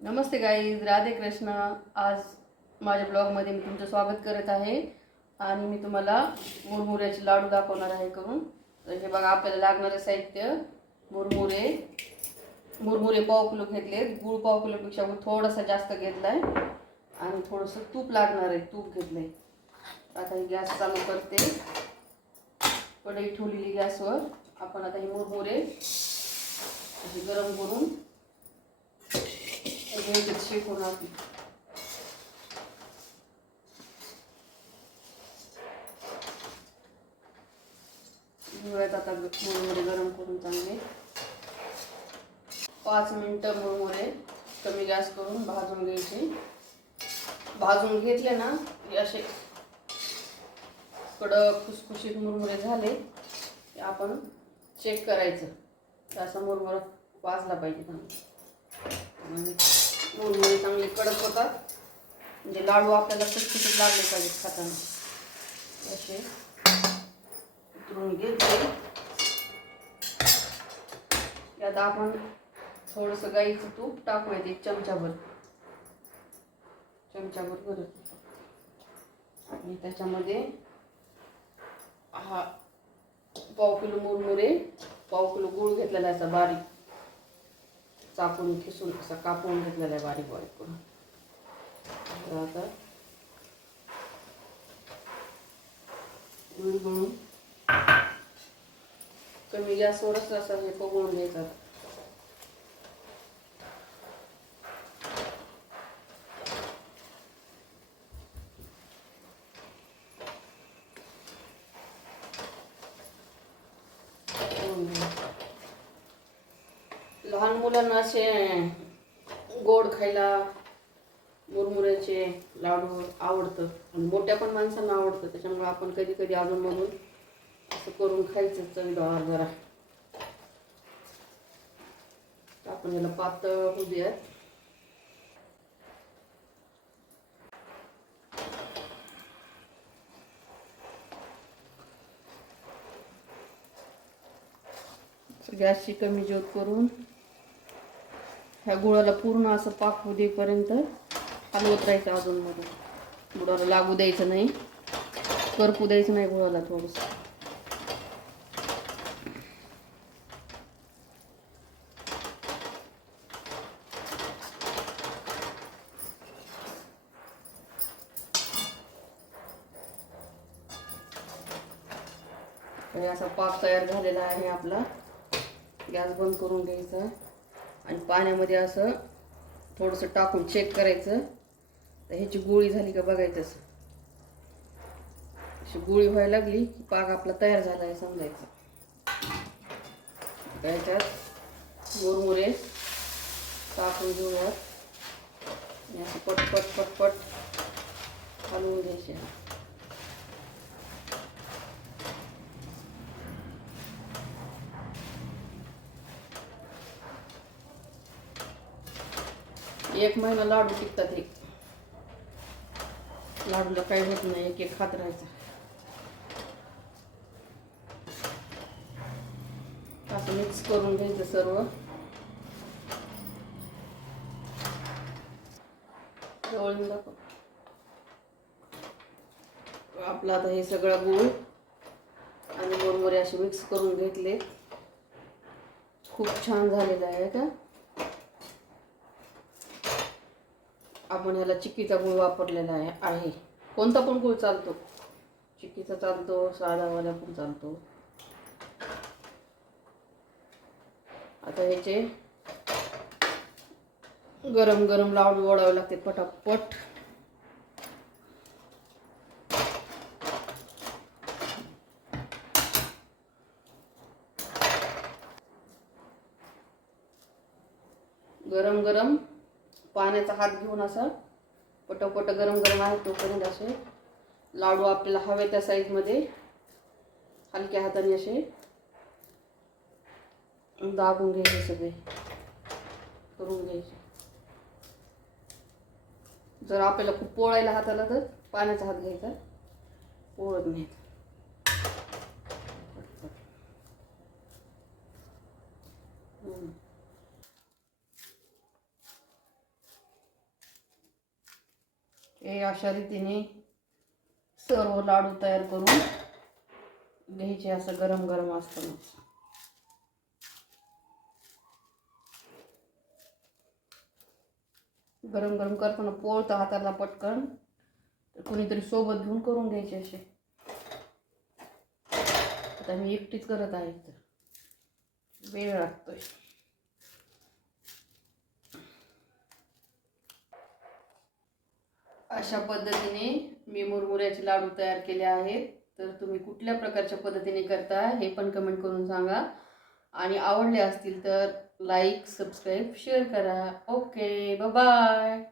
नमस्ते guys, Radhe Krishna. आज माझ्या ब्लॉगमध्ये मी तुमचं स्वागत करत आहे आणि मी तुम्हाला मुरमुऱ्याचे लाडू दाखवणार आहे करून. तर हे बघा, आपल्याला लागणारे साहित्य: मुरमुरे मुरमुरे पाव किलो घेतले, गूळ पाव किलोपेक्षा थोडासा जास्त घेतला आहे आणि थोडंसं तूप लागणार आहे, तूप घेतलं आहे. आता ही गॅस चालू करते, कढई ठेवलेली गॅसवर. आपण आता हे मुरमुरे असे गरम करून शेकून आपली घेऊयात. आता मुरमुरे गरम करून चांगले 5 मिनिटं मुरमुरे कमी गॅस करून भाजून घ्यायचे. भाजून घेतले ना की असे कडक खुसखुशीत मुरमुरे झाले की आपण चेक करायचं. असा मुरमुरा भाजला पाहिजे. म्हणजे मुरमुरे चांगले कडक होतात, म्हणजे लाडू आपल्याला खुसखुशीत लागले पाहिजेत खाताना. असे उतरून घेतले. आता आपण थोडंसं गाईचं तूप टाकूयात, एक चमचाभर करत. आणि त्याच्यामध्ये हा पाव किलो मुरमुरे, पाव किलो गूळ घेतलेला आहे, असा बारीक चाकून खिसून असा कापून घेतलेला आहे, बारीक बारीक करून. आता गूळ गळून कमी गॅसवरच असं हे पगळून घ्यायचं. लहान मुलांना असे गोड खायला मुरमुऱ्याचे लाडू आवडतं आणि मोठ्या पण माणसांना आवडतं. त्याच्यामुळे आपण कधी कधी अजूनमधून असं करून खायचं चवीदार जरा. आपण याला पातळ होऊ द्या. गॅसची कमी ज्योत करून ह्या गुळाला पूर्ण असं पाक होऊ देपर्यंत हलवत राहायचं. अजूनमधून गुळाला लागू द्यायचं नाही, करपू द्यायचं नाही गुळाला. थोडंसं असा पाक तयार झालेला आहे आपला. गॅस बंद करून घ्यायचा आणि पाण्यामध्ये असं थोडंसं टाकून चेक करायचं. तर ह्याची गोळी झाली का बघायचं. अशी गोळी व्हायला लागली की पाक आपला तयार झाला आहे समजायचं. त्याच्यात मुरमुरे टाकून घेऊयात आणि असं पटपट पटपट हलवून घ्यायचे. एक महिना लाडू टिकतात. हे लाडूला काही होत नाही, एक एक खात राहायचं. असं मिक्स करून घ्यायचं सर्व. जवळून दाखव. आपलं आता हे सगळं गूळ आणि मुरमुरे असे मिक्स करून घेतले. खूप छान झालेलं आहे का. आपण ह्याला चिक्कीचा गूळ वापरलेला आहे. कोणता पण गूळ चालतो, चिक्कीचा चालतो, साधावाला पण चालतो. आता ह्याचे गरम गरम लाडू ओढावे लागते पटापट. गरम गरम पाण्याचा हात घेऊन असं पटपट गरम गरम आहे तोपर्यंत असे लाडू आपल्याला हवे त्या साईजमध्ये हलक्या हाताने असे दाबून घ्यायचे, सगळे करून घ्यायचे. जर आपल्याला खूप पोळायला हात आला तर पाण्याचा हात घ्यायचा, पोळत नाही. हे अशा रीतीने सर्व लाडू तयार करून घ्यायचे, असं गरम गरम असताना. गरम गरम करताना पोळतं हाताला पटकन, तर कोणीतरी सोबत घेऊन करून घ्यायचे असे. आता मी एकटीच करत आहे तर वेळ लागतोय. अशा पद्धतीने मी मुरमुऱ्याचे लाडू तयार केले आहेत. तर तुम्ही कुठल्या प्रकारच्या पद्धतीने करता हे पण कमेंट करून सांगा. आणि आवडले असतील तर लाईक, सबस्क्राईब, शेअर करा. Okay, bye bye.